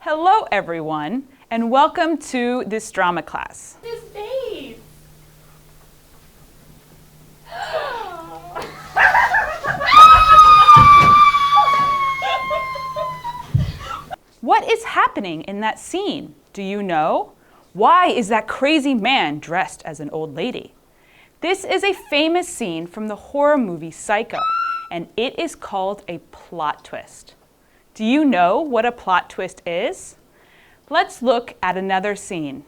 Hello everyone, and welcome to this drama class. His face! What is happening in that scene? Do you know? Why is that crazy man dressed as an old lady? This is a famous scene from the horror movie Psycho, and it is called a plot twist. Do you know what a plot twist is? Let's look at another scene.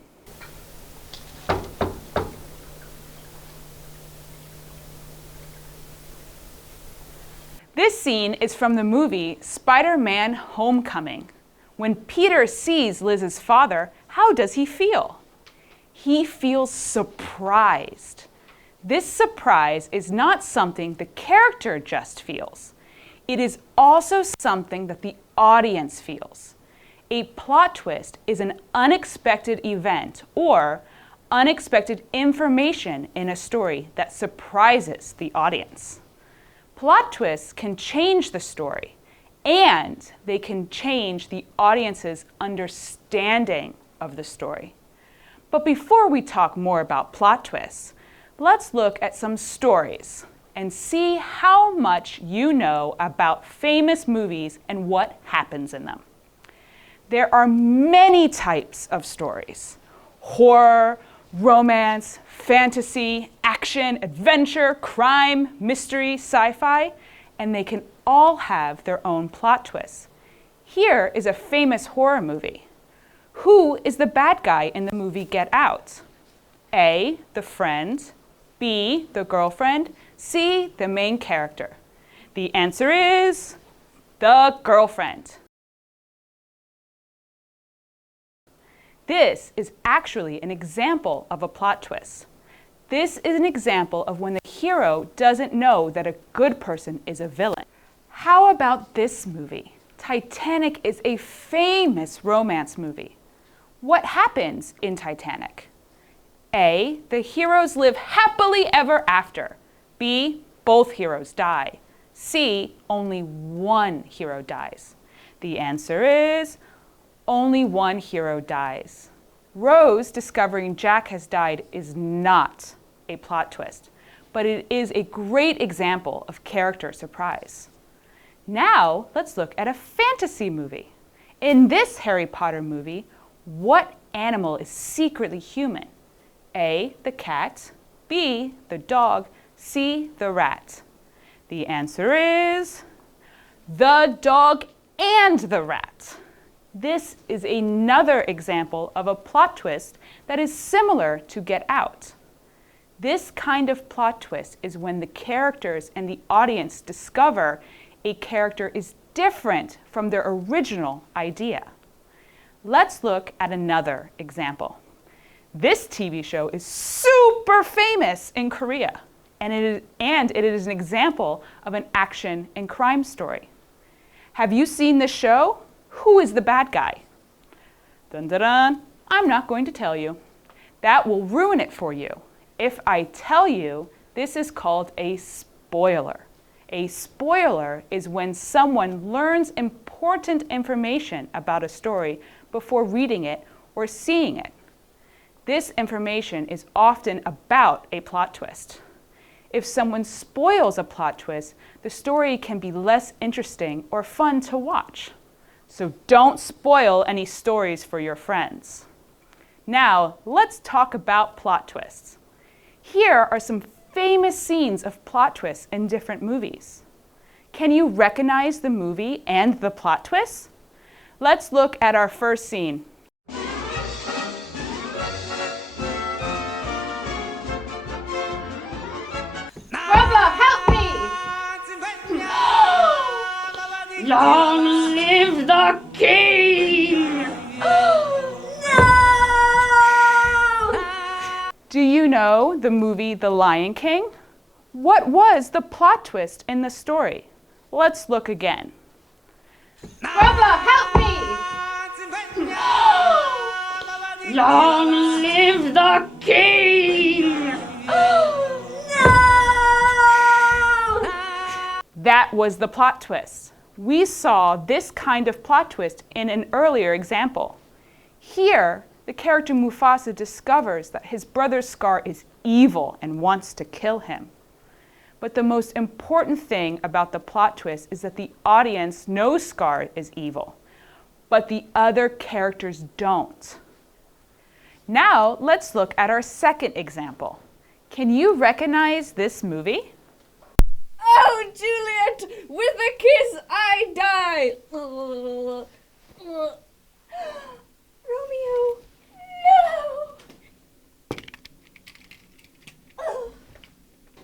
This scene is from the movie Spider-Man: Homecoming. When Peter sees Liz's father, how does he feel? He feels surprised. This surprise is not something the character just feels. It is also something that the audience feels. A plot twist is an unexpected event or unexpected information in a story that surprises the audience. Plot twists can change the story, and they can change the audience's understanding of the story. But before we talk more about plot twists, let's look at some stories and see how much you know about famous movies and what happens in them. There are many types of stories: horror, romance, fantasy, action, adventure, crime, mystery, sci-fi, and they can all have their own plot twists. Here is a famous horror movie. Who is the bad guy in the movie Get Out? A, the friend, B, the girlfriend, C, the main character. The answer is the girlfriend. This is actually an example of a plot twist. This is an example of when the hero doesn't know that a good person is a villain. How about this movie? Titanic is a famous romance movie. What happens in Titanic? A, the heroes live happily ever after. B, both heroes die. C, only one hero dies. The answer is only one hero dies. Rose discovering Jack has died is not a plot twist, but it is a great example of character surprise. Now, let's look at a fantasy movie. In this Harry Potter movie, what animal is secretly human? A, the cat, B, the dog, C, the rat. The answer is the dog and the rat. This is another example of a plot twist that is similar to Get Out. This kind of plot twist is when the characters and the audience discover a character is different from their original idea. Let's look at another example. This TV show is super famous in Korea, and it is an example of an action and crime story. Have you seen this show? Who is the bad guy? Dun dun dun, I'm not going to tell you. That will ruin it for you. If I tell you, this is called a spoiler. A spoiler is when someone learns important information about a story before reading it or seeing it. This information is often about a plot twist. If someone spoils a plot twist, the story can be less interesting or fun to watch. So don't spoil any stories for your friends. Now, let's talk about plot twists. Here are some famous scenes of plot twists in different movies. Can you recognize the movie and the plot twists? Let's look at our first scene. Brother, help me! Long live the king! Do you know the movie The Lion King? What was the plot twist in the story? Let's look again. Brother, help me! Long live the king! That was the plot twist. We saw this kind of plot twist in an earlier example. Here, the character Mufasa discovers that his brother Scar is evil and wants to kill him. But the most important thing about the plot twist is that the audience knows Scar is evil, but the other characters don't. Now, let's look at our second example. Can you recognize this movie? Oh, Juliet, with a kiss I die. Romeo, no.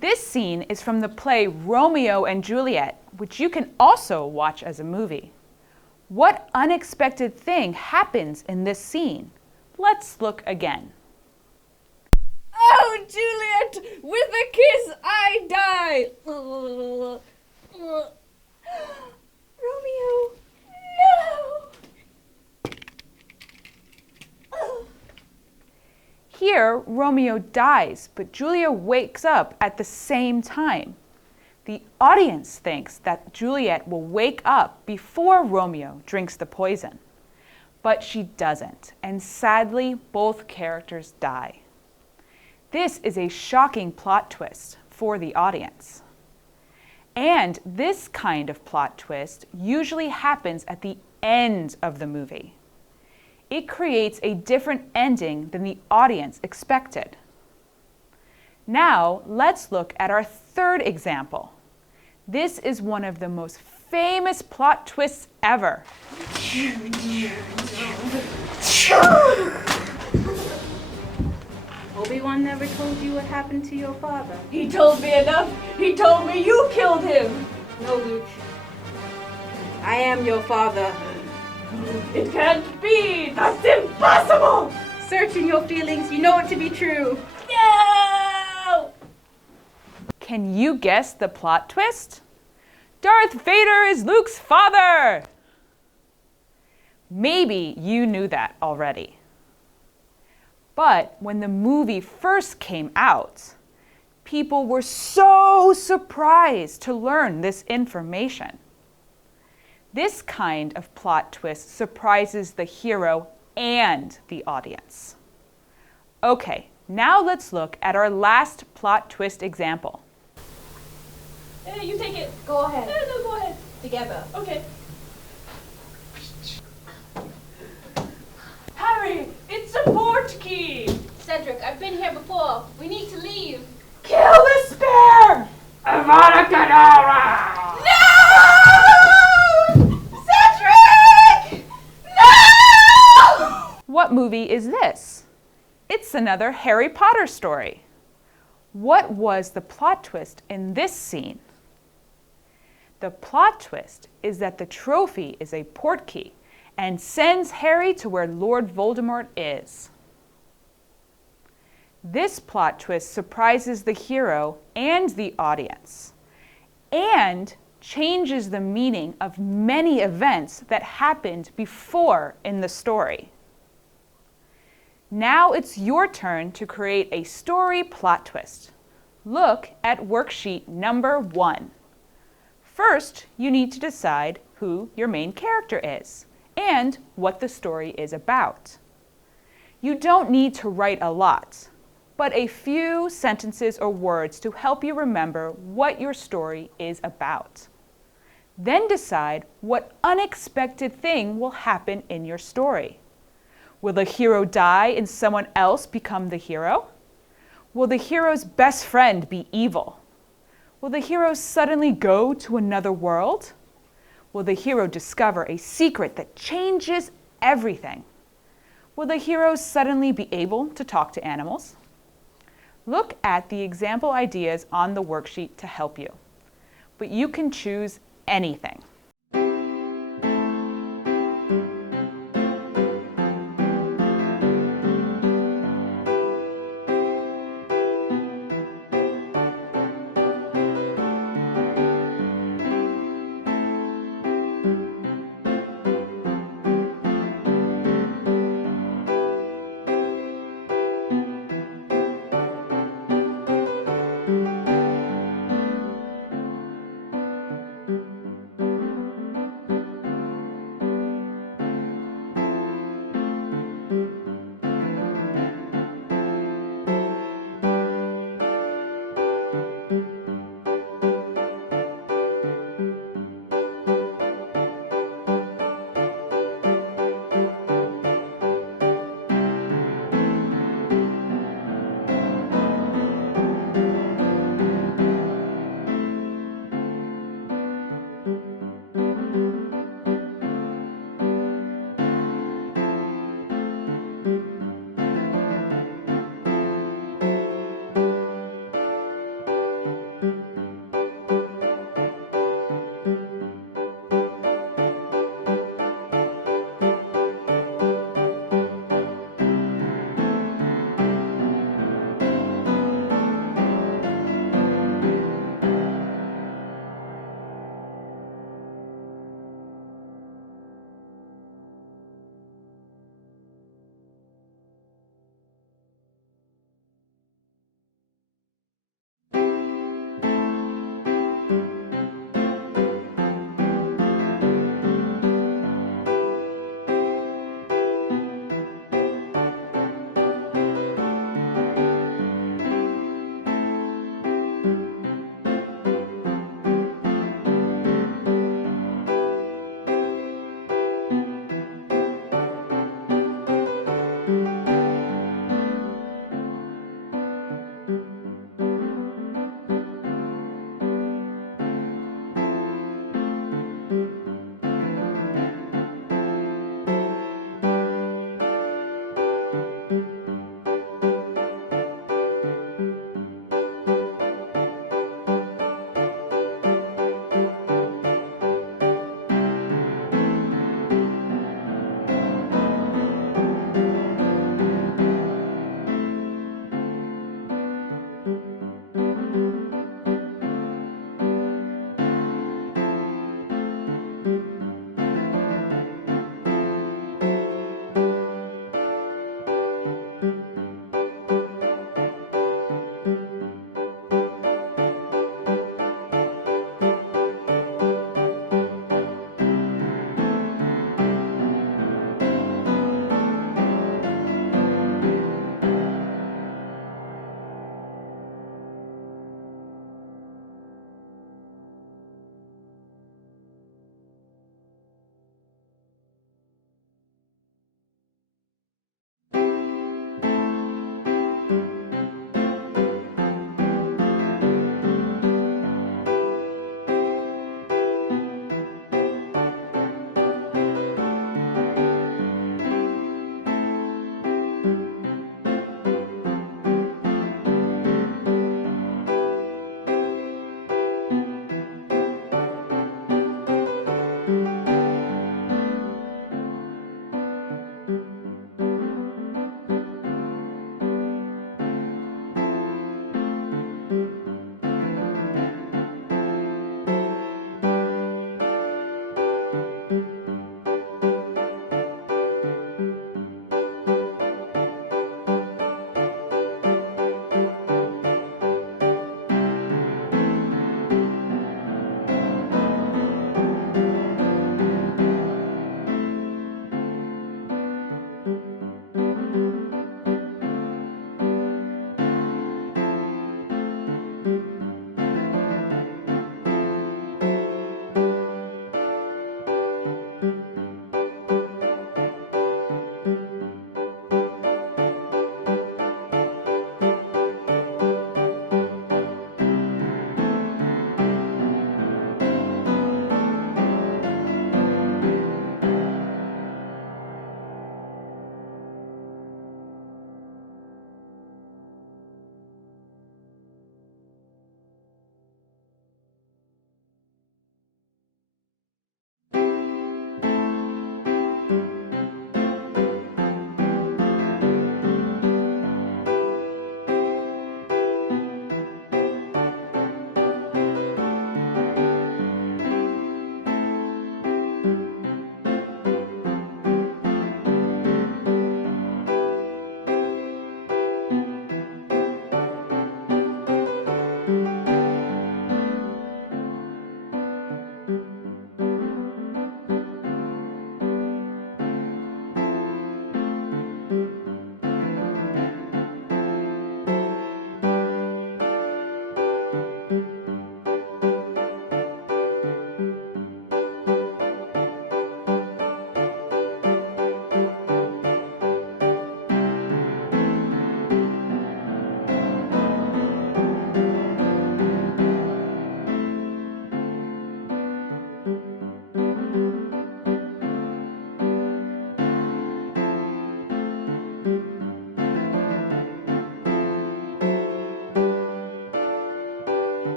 This scene is from the play Romeo and Juliet, which you can also watch as a movie. What unexpected thing happens in this scene? Let's look again. Oh, Juliet, with a kiss I die. Romeo, no. Here, Romeo dies, but Julia wakes up at the same time. The audience thinks that Juliet will wake up before Romeo drinks the poison. But she doesn't, and sadly, both characters die. This is a shocking plot twist for the audience. And this kind of plot twist usually happens at the end of the movie. It creates a different ending than the audience expected. Now, let's look at our third example. This is one of the most famous plot twists ever. Obi-Wan never told you what happened to your father. He told me enough. He told me you killed him. No, Luke. I am your father. It can't be. That's impossible. Search in your feelings. You know it to be true. No. Can you guess the plot twist? Darth Vader is Luke's father! Maybe you knew that already. But when the movie first came out, people were so surprised to learn this information. This kind of plot twist surprises the hero and the audience. Okay, now let's look at our last plot twist example. You take it. Go ahead. No, go ahead. Together. Okay. Harry, it's a port key. Cedric, I've been here before. We need to leave. Kill the spare. Abracadabra. No! Cedric! No! What movie is this? It's another Harry Potter story. What was the plot twist in this scene? The plot twist is that the trophy is a portkey and sends Harry to where Lord Voldemort is. This plot twist surprises the hero and the audience and changes the meaning of many events that happened before in the story. Now it's your turn to create a story plot twist. Look at worksheet number 1. First, you need to decide who your main character is and what the story is about. You don't need to write a lot, but a few sentences or words to help you remember what your story is about. Then decide what unexpected thing will happen in your story. Will the hero die and someone else become the hero? Will the hero's best friend be evil? Will the hero suddenly go to another world? Will the hero discover a secret that changes everything? Will the hero suddenly be able to talk to animals? Look at the example ideas on the worksheet to help you, but you can choose anything.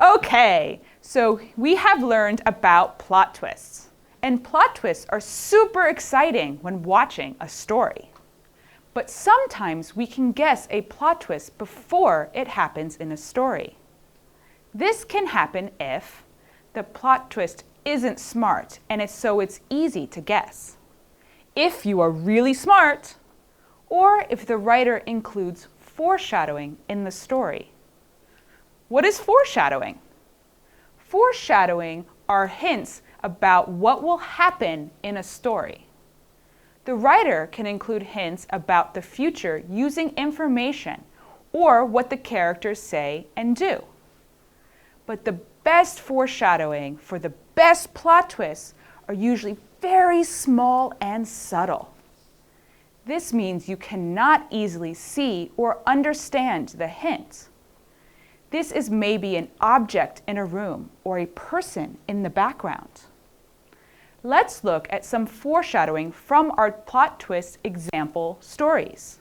Okay, so we have learned about plot twists. And plot twists are super exciting when watching a story. But sometimes we can guess a plot twist before it happens in a story. This can happen if the plot twist isn't smart and so it's easy to guess. If you are really smart, or if the writer includes foreshadowing in the story. What is foreshadowing? Foreshadowing are hints about what will happen in a story. The writer can include hints about the future using information or what the characters say and do. But the best foreshadowing for the best plot twists are usually very small and subtle. This means you cannot easily see or understand the hint. This is maybe an object in a room or a person in the background. Let's look at some foreshadowing from our plot twist example stories.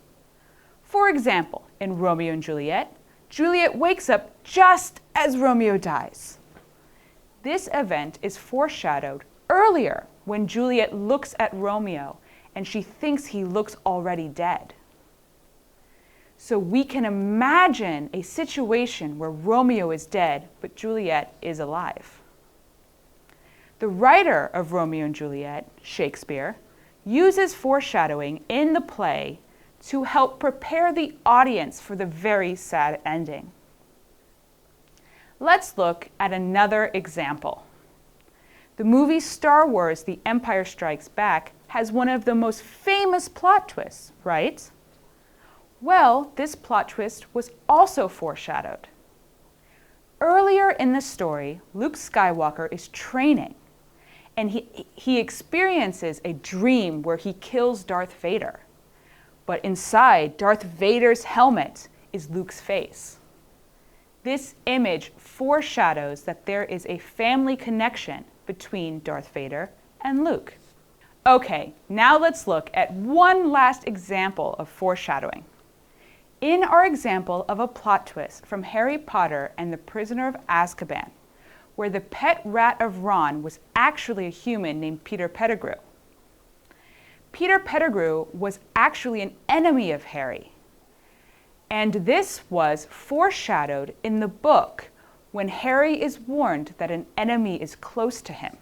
For example, in Romeo and Juliet, Juliet wakes up just as Romeo dies. This event is foreshadowed earlier when Juliet looks at Romeo and she thinks he looks already dead. So we can imagine a situation where Romeo is dead, but Juliet is alive. The writer of Romeo and Juliet, Shakespeare, uses foreshadowing in the play to help prepare the audience for the very sad ending. Let's look at another example. The movie Star Wars: The Empire Strikes Back has one of the most famous plot twists, right? Well, this plot twist was also foreshadowed. Earlier in the story, Luke Skywalker is training, and he experiences a dream where he kills Darth Vader. But inside Darth Vader's helmet is Luke's face. This image foreshadows that there is a family connection between Darth Vader and Luke. Okay, now let's look at one last example of foreshadowing. In our example of a plot twist from Harry Potter and the Prisoner of Azkaban, where the pet rat of Ron was actually a human named Peter Pettigrew. Peter Pettigrew was actually an enemy of Harry. And this was foreshadowed in the book when Harry is warned that an enemy is close to him.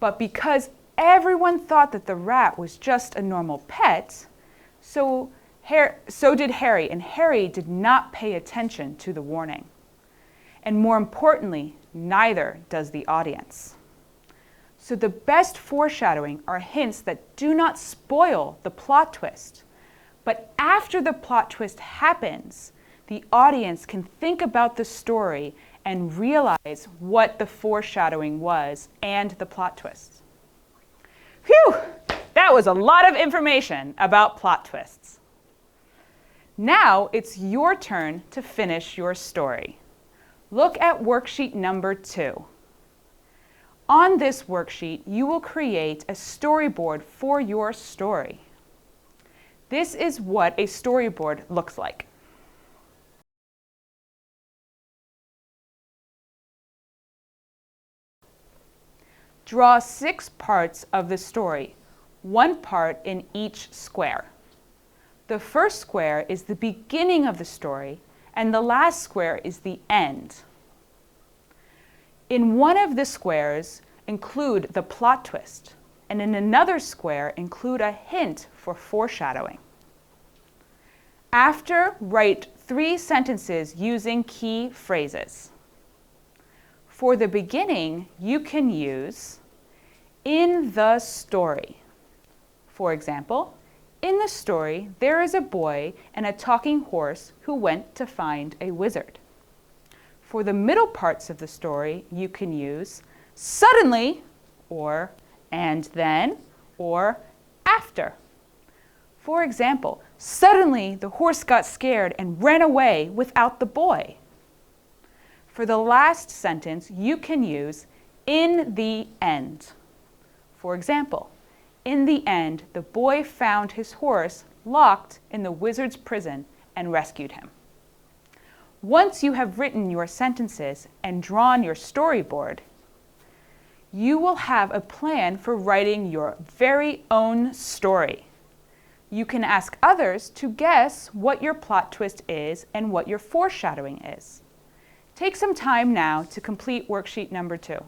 But because everyone thought that the rat was just a normal pet, so did Harry, and Harry did not pay attention to the warning. And more importantly, neither does the audience. So the best foreshadowing are hints that do not spoil the plot twist. But after the plot twist happens, the audience can think about the story and realize what the foreshadowing was and the plot twist. Phew! That was a lot of information about plot twists. Now it's your turn to finish your story. Look at worksheet number 2. On this worksheet, you will create a storyboard for your story. This is what a storyboard looks like. Draw 6 parts of the story, 1 part in each square. The first square is the beginning of the story, and the last square is the end. In one of the squares, include the plot twist, and in another square, include a hint for foreshadowing. After, write 3 sentences using key phrases. For the beginning, you can use in the story. For example, in the story, there is a boy and a talking horse who went to find a wizard. For the middle parts of the story, you can use suddenly, or and then, or after. For example, suddenly the horse got scared and ran away without the boy. For the last sentence, you can use in the end. For example, in the end, the boy found his horse locked in the wizard's prison and rescued him. Once you have written your sentences and drawn your storyboard, you will have a plan for writing your very own story. You can ask others to guess what your plot twist is and what your foreshadowing is. Take some time now to complete worksheet number 2.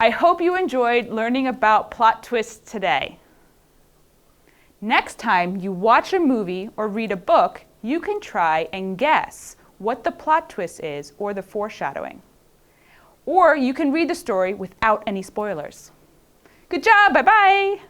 I hope you enjoyed learning about plot twists today. Next time you watch a movie or read a book, you can try and guess what the plot twist is or the foreshadowing. Or you can read the story without any spoilers. Good job, bye-bye!